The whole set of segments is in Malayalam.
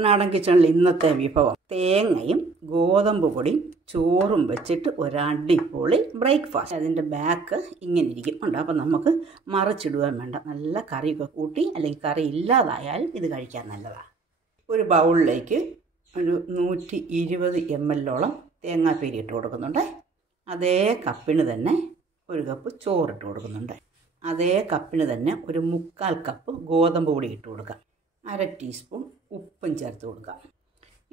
കുട്ടനാടൻ കിച്ചണിൽ ഇന്നത്തെ വിഭവം തേങ്ങയും ഗോതമ്പ് പൊടിയും ചോറും വെച്ചിട്ട് ഒരടിപൊളി ബ്രേക്ക്ഫാസ്റ്റ്. അതിൻ്റെ ബാക്ക് ഇങ്ങനെ ഇരിക്കും ഉണ്ട്. അപ്പോൾ നമുക്ക് മറിച്ചിടുവാൻ വേണ്ട, നല്ല കറിയൊക്കെ കൂട്ടി അല്ലെങ്കിൽ കറി ഇല്ലാതായാലും ഇത് കഴിക്കാൻ നല്ലതാണ്. ഒരു ബൗളിലേക്ക് ഒരു 120 ml തേങ്ങാപ്പീരി ഇട്ട് കൊടുക്കുന്നുണ്ട്. അതേ കപ്പിന് തന്നെ ഒരു കപ്പ് ചോറിട്ട് കൊടുക്കുന്നുണ്ട്. അതേ കപ്പിന് തന്നെ ഒരു 3/4 കപ്പ് ഗോതമ്പ് പൊടി ഇട്ട് കൊടുക്കാം. 1/2 ടീസ്പൂൺ ഉപ്പും ചേർത്ത് കൊടുക്കാം.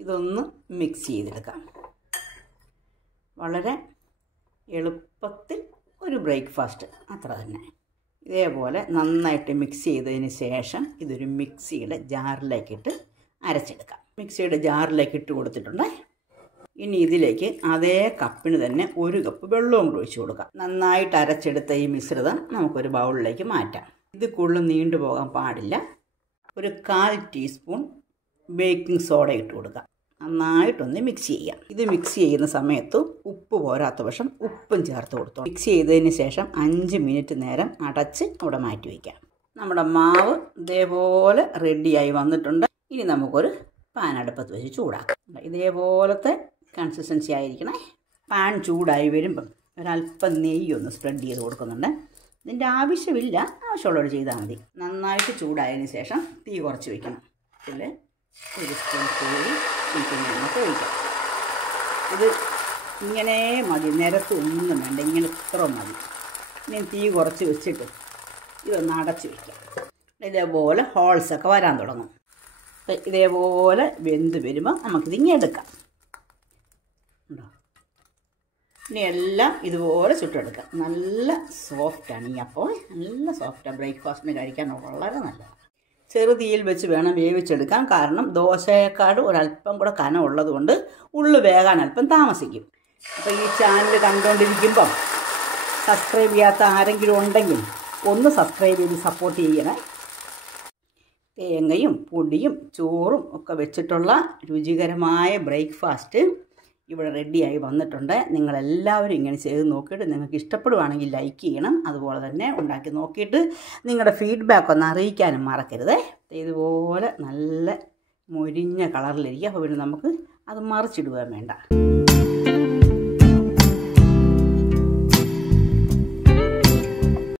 ഇതൊന്ന് മിക്സ് ചെയ്തെടുക്കാം. വളരെ എളുപ്പത്തിൽ ഒരു ബ്രേക്ക്ഫാസ്റ്റ് അത്ര തന്നെ. ഇതേപോലെ നന്നായിട്ട് മിക്സ് ചെയ്തതിന് ശേഷം ഇതൊരു മിക്സിയുടെ ജാറിലേക്കിട്ട് അരച്ചെടുക്കാം. മിക്സിയുടെ ജാറിലേക്ക് ഇട്ട് കൊടുത്തിട്ടുണ്ട്. ഇനി ഇതിലേക്ക് അതേ കപ്പിന് തന്നെ ഒരു കപ്പ് വെള്ളവും കൂടി ഒഴിച്ച് കൊടുക്കാം. നന്നായിട്ട് അരച്ചെടുത്ത ഈ മിശ്രിതം നമുക്കൊരു ബൗളിലേക്ക് മാറ്റാം. ഇത് കൂടുതൽ നീണ്ടുപോകാൻ പാടില്ല. ഒരു 1/4 ടീസ്പൂൺ ബേക്കിംഗ് സോഡ ഇട്ട് കൊടുക്കാം. നന്നായിട്ടൊന്ന് മിക്സ് ചെയ്യാം. ഇത് മിക്സ് ചെയ്യുന്ന സമയത്ത് ഉപ്പ് പോരാത്ത പക്ഷം ഉപ്പും ചേർത്ത് കൊടുത്തു. മിക്സ് ചെയ്തതിന് ശേഷം 5 മിനിറ്റ് നേരം അടച്ച് അവിടെ മാറ്റി വയ്ക്കാം. നമ്മുടെ മാവ് ഇതേപോലെ റെഡിയായി വന്നിട്ടുണ്ട്. ഇനി നമുക്കൊരു പാൻ അടുപ്പത്ത് വെച്ച് ചൂടാക്കാം. ഇതേപോലത്തെ കൺസിസ്റ്റൻസി ആയിരിക്കണേ. പാൻ ചൂടായി വരുമ്പം ഒരല്പം നെയ്യൊന്ന് സ്പ്രെഡ് ചെയ്ത് കൊടുക്കുന്നുണ്ട്. ഇതിൻ്റെ ആവശ്യമില്ല, ആവശ്യമുള്ളവർ ചെയ്താൽ മതി. നന്നായിട്ട് ചൂടായതിന് ശേഷം തീ കുറച്ച് വയ്ക്കണം. ഇതിൽ ഒരു സ്പൂൺ കോഴി നമുക്ക് ഒഴിക്കാം. ഇത് ഇങ്ങനെ മതി, നിരത്ത് ഒന്നും വേണ്ട, ഇങ്ങനെ ഇത്ര മതി. ഇനി തീ കുറച്ച് വെച്ചിട്ട് ഇതൊന്ന് അടച്ച് വയ്ക്കാം. ഇതേപോലെ ഹോൾസൊക്കെ വരാൻ തുടങ്ങും. ഇതേപോലെ വെന്ത് വരുമ്പോൾ നമുക്കിതിങ്ങനെ എടുക്കാം. ഉണ്ടോ? ഇനി എല്ലാം ഇതുപോലെ ചുട്ടെടുക്കാം. നല്ല സോഫ്റ്റാണ് ഈ അപ്പോൾ, നല്ല സോഫ്റ്റാണ്. ബ്രേക്ക്ഫാസ്റ്റിന് കഴിക്കാൻ വളരെ നല്ലതാണ്. ചെറുതീയിൽ വെച്ച് വേണം വേവിച്ചെടുക്കാൻ. കാരണം ദോശയേക്കാട് ഒരല്പം കൂടെ കനമുള്ളത് കൊണ്ട് ഉള്ളു വേകാൻ അല്പം താമസിക്കും. അപ്പോൾ ഈ ചാനൽ കണ്ടുകൊണ്ടിരിക്കുമ്പം സബ്സ്ക്രൈബ് ചെയ്യാത്ത ആരെങ്കിലും ഉണ്ടെങ്കിൽ ഒന്ന് സബ്സ്ക്രൈബ് ചെയ്ത് സപ്പോർട്ട് ചെയ്യണേ. തേങ്ങയും പൊടിയും ചോറും ഒക്കെ വെച്ചിട്ടുള്ള രുചികരമായ ബ്രേക്ക്ഫാസ്റ്റ് ഇവിടെ റെഡിയായി വന്നിട്ടുണ്ട്. നിങ്ങളെല്ലാവരും ഇങ്ങനെ ചെയ്ത് നോക്കിയിട്ട് നിങ്ങൾക്ക് ഇഷ്ടപ്പെടുവാണെങ്കിൽ ലൈക്ക് ചെയ്യണം. അതുപോലെ തന്നെ ഉണ്ടാക്കി നോക്കിയിട്ട് നിങ്ങളുടെ ഫീഡ്ബാക്ക് ഒന്ന് അറിയിക്കാനും മറക്കരുത്. ഇതുപോലെ നല്ല മൊരിഞ്ഞ കളറിലിരിക്കുക. അപ്പോൾ പിന്നെ നമുക്ക് അത് മറിച്ചിടുവാൻ വേണ്ട.